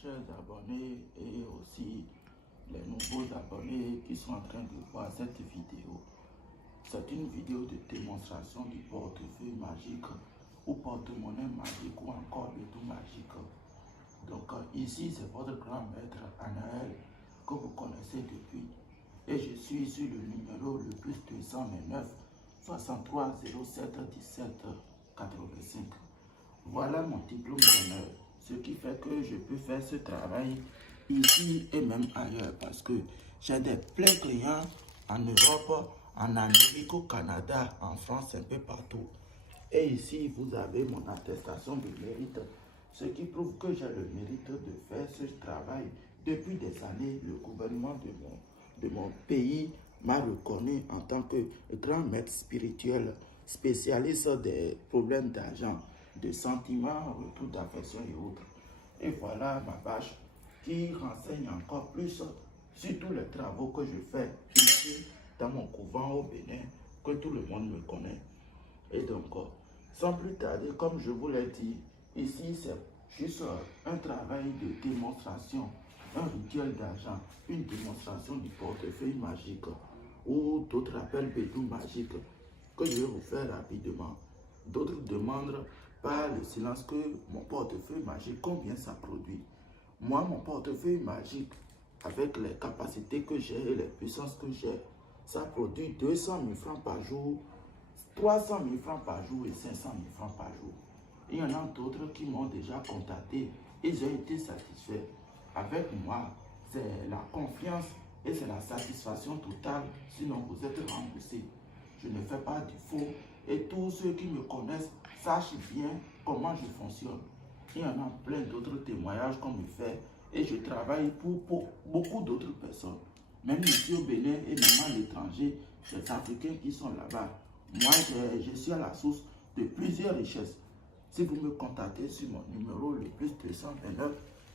chers abonnés et aussi les nouveaux abonnés qui sont en train de voir cette vidéo. C'est une vidéo de démonstration du portefeuille magique ou porte-monnaie magique ou encore le tout magique. Donc ici, c'est votre grand maître Anaël que vous connaissez depuis. Et je suis sur le numéro le plus 229 63 07 17 85. Voilà mon diplôme d'honneur, ce qui fait que je peux faire ce travail ici et même ailleurs parce que j'ai des pleins clients en Europe, en Amérique, au Canada, en France, un peu partout. Et ici, vous avez mon attestation de mérite, ce qui prouve que j'ai le mérite de faire ce travail. Depuis des années, le gouvernement de mon pays m'a reconnu en tant que grand maître spirituel, spécialiste des problèmes d'argent, de sentiments, retour d'affection et autres. Et voilà ma page qui renseigne encore plus sur tous les travaux que je fais ici dans mon couvent au Bénin, que tout le monde me connaît. Et donc, sans plus tarder, comme je vous l'ai dit, ici c'est juste un travail de démonstration, un rituel d'argent, une démonstration du portefeuille magique ou d'autres appellent bédou magique que je vais vous faire rapidement. D'autres demandent par le silence que mon portefeuille magique, combien ça produit. Moi, mon portefeuille magique, avec les capacités que j'ai et les puissances que j'ai, ça produit 200 000 francs par jour, 300 000 francs par jour et 500 000 francs par jour. Il y en a d'autres qui m'ont déjà contacté. Ils ont été satisfaits. Avec moi, c'est la confiance et c'est la satisfaction totale. Sinon, vous êtes remboursé. Je ne fais pas du faux. Et tous ceux qui me connaissent sachent bien comment je fonctionne. Il y en a plein d'autres témoignages qu'on me fait. Et je travaille pour beaucoup d'autres personnes. Même ici au Bénin et même à l'étranger, les Africains qui sont là-bas. Moi, je suis à la source de plusieurs richesses. Si vous me contactez sur mon numéro le plus 229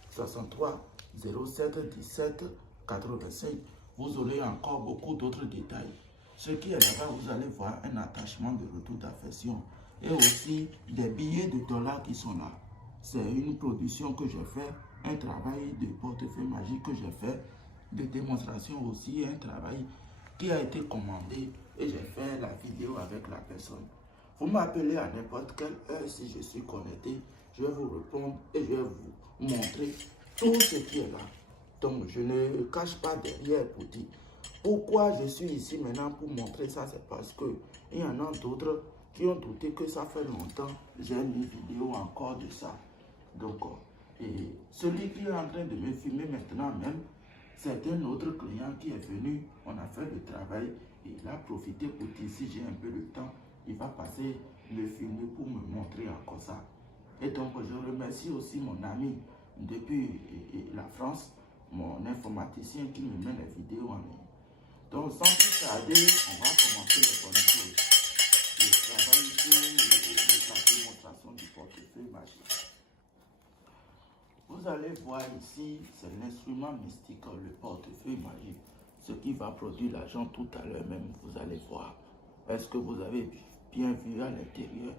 63 07 17 85, vous aurez encore beaucoup d'autres détails. Ce qui est là-bas, vous allez voir un attachement de retour d'affection et aussi des billets de dollars qui sont là. C'est une production que j'ai fait, un travail de portefeuille magique que j'ai fait, de démonstration aussi, un travail qui a été commandé et j'ai fait la vidéo avec la personne. Vous m'appelez à n'importe quelle heure si je suis connecté, je vais vous répondre et je vais vous montrer tout ce qui est là. Donc je ne cache pas derrière pour dire pourquoi je suis ici maintenant pour montrer ça, c'est parce que il y en a d'autres qui ont douté que ça fait longtemps. J'ai une vidéo encore de ça. Donc, et celui qui est en train de me filmer maintenant même, c'est un autre client qui est venu, on a fait le travail et il a profité pour dire si j'ai un peu de temps, il va passer le filmer pour me montrer encore ça. Et donc je remercie aussi mon ami depuis la France, mon informaticien qui me met les vidéos en ligne. Donc sans plus tarder, on va commencer les bonnes choses. Le travail pour la démonstration du portefeuille magique. Vous allez voir ici, c'est l'instrument mystique, le portefeuille magique. Ce qui va produire l'argent tout à l'heure même, vous allez voir. Est-ce que vous avez bien vu à l'intérieur?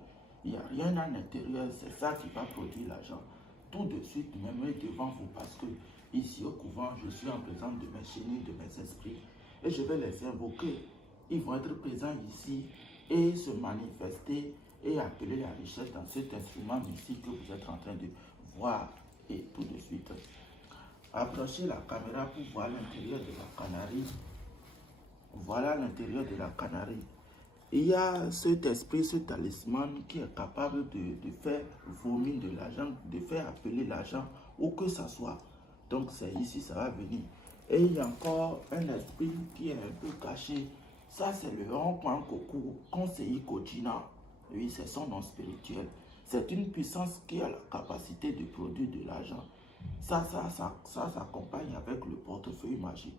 Il n'y a rien à l'intérieur, c'est ça qui va produire l'argent. Tout de suite, même devant vous, parce que ici au couvent, je suis en présence de mes chénis, de mes esprits. Et je vais les invoquer. Ils vont être présents ici et se manifester et appeler la richesse dans cet instrument mystique que vous êtes en train de voir. Et tout de suite, approchez la caméra pour voir l'intérieur de la canarie. Voilà l'intérieur de la canarie. Il y a cet esprit, ce talisman qui est capable de faire vomir de l'argent, de faire appeler l'argent, où que ça soit. Donc c'est ici, ça va venir. Et il y a encore un esprit qui est un peu caché. Ça, c'est le Rongpan Koku, conseiller Kojina. Oui, c'est son nom spirituel. C'est une puissance qui a la capacité de produire de l'argent. Ça s'accompagne avec le portefeuille magique.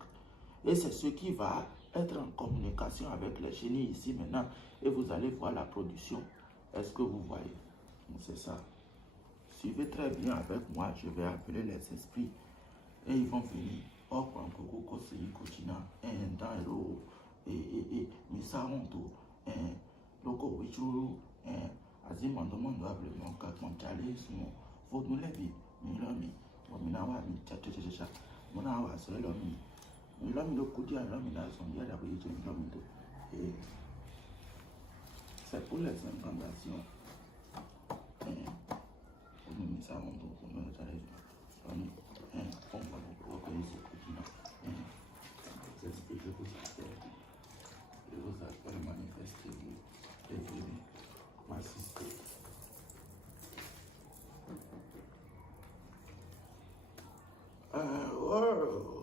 Et c'est ce qui va être en communication avec les génies ici maintenant. Et vous allez voir la production. Est-ce que vous voyez? C'est ça. Suivez très bien avec moi. Je vais appeler les esprits. Et ils vont venir. Oh, quand Coco conseiller Kojina. Dans Hero. Et Misaronto. Loko Wichuru. Azimando Mondable. Mon Kakman Chalice. Mon Fodoulebi. Milami. Mominawa, mi chacha, Monawa, so l'homme. L'homme de Koudia, l'homme là, son bien d'abord, l'homme de. Et c'est pour les incantations. Nous savons donc, on a on va vous reconnaître ce continent. Vous expliquez vos affaires. Et vos affaires manifestez vous et venez m'assister. Oh.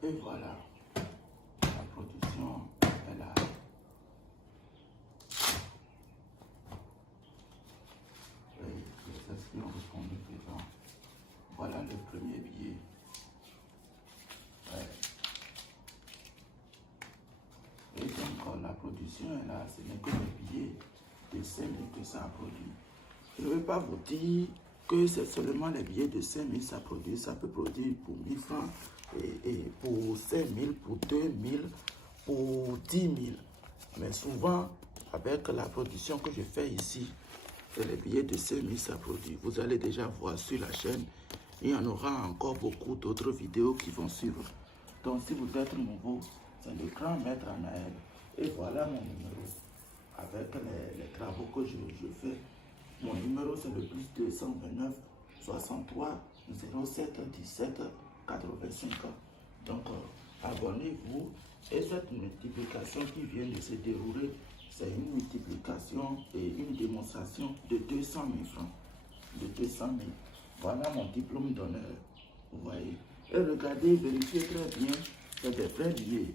Et voilà, la production est là. Et les esprits ont répondu présent. Voilà le premier billet. Ouais. Et donc la production est là, ce n'est que le billet de 5 000 que ça a produit. Je ne veux pas vous dire que c'est seulement les billets de 5 000 ça produit, ça peut produire pour 1 000 francs. Et pour 5 000, pour 2 000, pour 10 000. Mais souvent, avec la production que je fais ici, c'est les billets de 5 000 ça produit. Vous allez déjà voir sur la chaîne, il y en aura encore beaucoup d'autres vidéos qui vont suivre. Donc si vous êtes nouveau, c'est le grand maître Anaël. Et voilà mon numéro. Avec les travaux que je fais, mon numéro c'est le plus 229 63 07 17 85 ans. Donc, abonnez-vous. Et cette multiplication qui vient de se dérouler, c'est une multiplication et une démonstration de 200 000 francs. De 200 000. Voilà mon diplôme d'honneur. Vous voyez. Et regardez, vérifiez très bien, c'est des vrais billets.